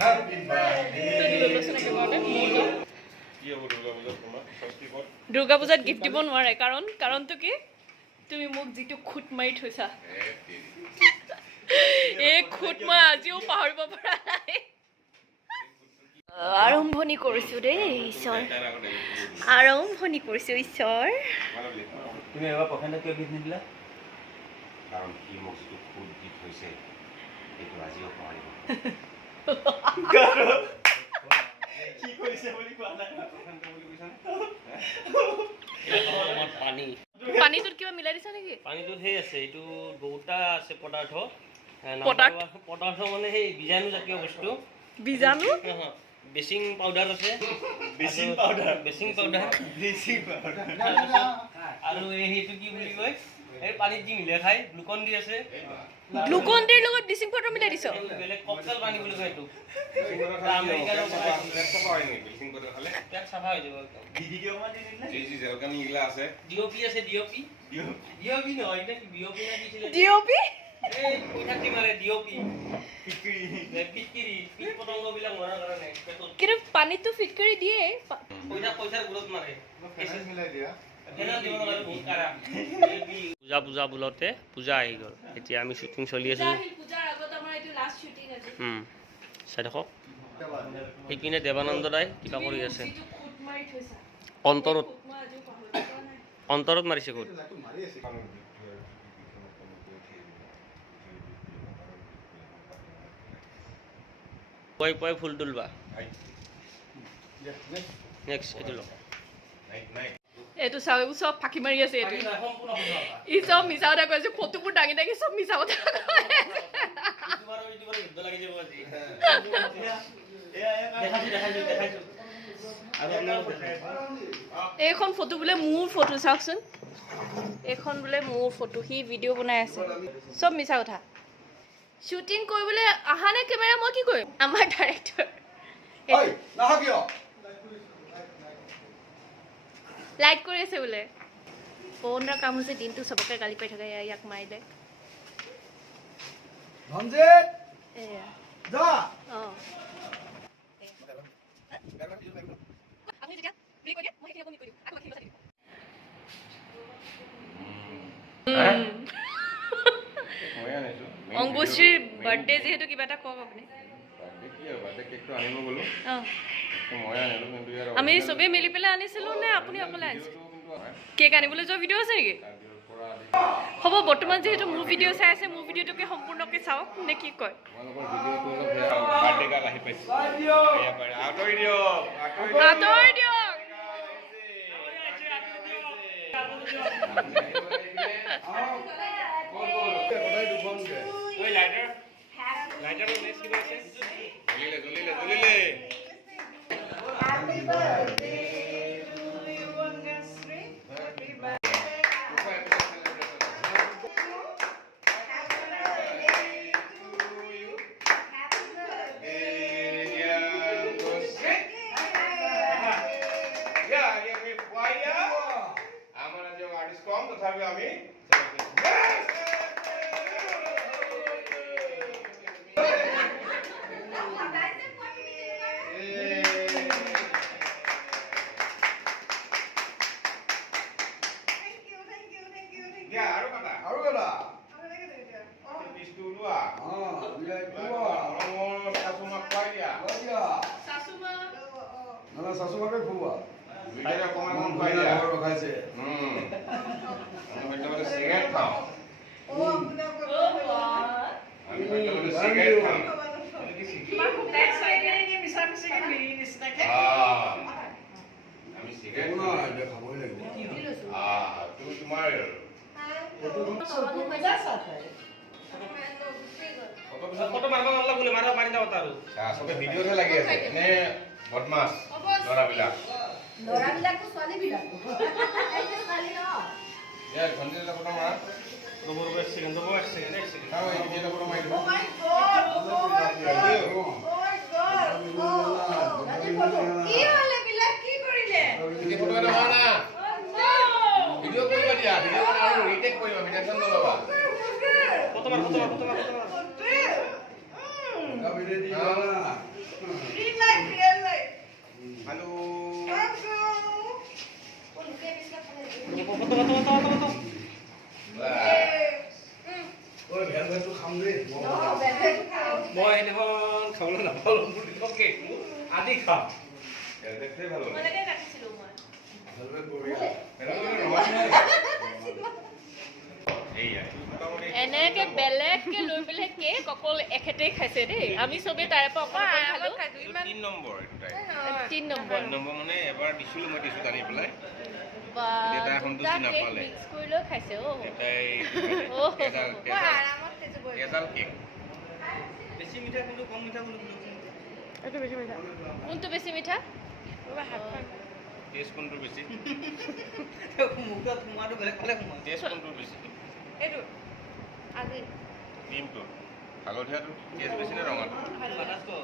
Happy birthday Durga পূজাত gift দিব নোৱাৰে কাৰণটো কি তুমি মোক যিটো খুট মাৰি থৈছা এই খুট মই আজিও পাহৰিব পৰা নাই আৰম্ভণি কৰিছো দেই ঈশ্বৰ আৰম্ভণি কৰিছো ঈশ্বৰ তুমি এবাৰ পখেনে কিয় গিফ্ট নিদিলা কাৰণ কি মোক যিটো খুট দি থৈছে এইটো আজিও পাহৰিব কি কৰিছে বুলি কোৱা নাই পখেনটো বুলি কৈছা পানীটোত কিবা মিলাই দিছা নেকি পানীটোত সেই আছে এইটো দুটা আছে পদাৰ্থ মানে সেই বীজাণু জাতীয় বস্তু বীজাণু বেচিং পাউডাৰ আছে বেচিং পাউডাৰ আৰু সেইটো কি বুলি কয় এই পানীত দি মিলাই খাই গ্লুকন দি আছে গ্লুকন ডিৰ লগত ব্লিচিং পাউডাৰ মিলাই দিছ বেলেগ ককটেল পানী বুলি কয় এইটো আমেৰিকানৰ বেচিং পাউডাৰ খালে পেট চাফা হৈ যাব দিদি কিয় মান দি দিলে এই জেলকানি ইগলা আছে ডিওপি আছে ডিওপি নহয় এটা কি ডিওপি না দিছিলে ডিওপি এই পইচাটি মাৰে ডিওপি ফিটকিৰি পিট পতংগ বিলাক মৰাৰ কাৰণে কিন্তু পানীটো ফিট কৰি দিয়ে পইচাৰ গুৰত মাৰে ফেচেছ মিলাই দিয়া পূজা বোলতে পূজা আহি গ'ল এতিয়া আমি শ্বুটিং চলি আছো চাই থাকক সেইপিনে দেৱানন্দ দাই কিবা কৰি আছে অন্তৰত মাৰিছে ক'ত পুৱাই ফুল তুলবা নেক্সট এইটো লওক এইটো চাও সব ফাঁকি মাৰি আছে এইটো ই সব মিছা কথা কৈছে ফটোবোৰ দাঙি দাঙি সব মিছা কথা এইখন ফটো বোলে মোৰ ফটো চাওকচোন এইখন বোলে মোৰ ফটো সি ভিডিঅ' বনাই আছে সব মিছা কথা শ্বুটিং কৰিবলৈ আহা নে কেমেৰা মই কি কৰিম আমাৰ ডাইৰেক্টৰ লাইক কৰি আছে বোলে পৱনৰ কাম হৈছে দিনটো চবকে গালি পাই থাকে ইয়াক মাৰিলে অংকুশ্ৰীৰ বাৰ্থডে যিহেতু কিবা এটা কওক আপুনি আমি চবেই মিলি পেলাই আনিছিলোঁ নে আপুনি অকলে আনিছিল কেক আনিবলৈ যোৱা ভিডিঅ' আছে নেকি হ'ব বৰ্তমান যিহেতু মোৰ ভিডিঅ' চাই আছে মোৰ ভিডিঅ'টোকে সম্পূৰ্ণকৈ চাওক নে কি কয় আঁতৰি দিয়ক ফটো মাৰিব নালাগে বোলে মাৰি দাও তাৰো সবে ভিডিঅ'তে লাগি আছে নে বদমাছ লৰাবিলাক ছোৱালীবিলাক ঘণ্টিটা ফটো মাৰা এক সেকেন্ড চাও এই ভিডিঅ'টা ফটো মাৰি দিব ফটো এটা মাৰা না ভিডিঅ' কৰিব দিয়া ভিডিঅ' আৰু ৰিটেক কৰিবা টেনচন নল'বা ফটো মাৰ হেল্ল' মই সেইদিনাখন খাবলৈ নাপালোঁ আজি খাম তোমালোকে কাটিছিলো মই এনেকে বেলেগকে লৈ পেলাই কেক অকল এখেতেই খাইছে দেই আমি চবেই তাৰে পৰা অকল খালো 3 নম্বৰ এইটো তাই 3 নম্বৰ 3 নম্বৰ মানে এবাৰ দিছিলোঁ মই টিচুত আনি পেলাই বা দেউতাই এখন দুটা দুচি কেক নাপালে। মিক্স কৰি লৈ খাইছে অ এটাই এজাল কেক বেছি মিঠা কোনটো কম মিঠা কোনটো এইটো বেছি মিঠা কোনটো বেছি মিঠা টেষ্ট কোনটো বেছি মুখত সোমাটো বেলেগ ফালে সোমাই টেষ্ট কোনটো বেছি এইটো আজি ক্ৰীমটো হালধীয়াটো টেষ্ট বেছি নে ৰঙাটো বাটাৰস্কচ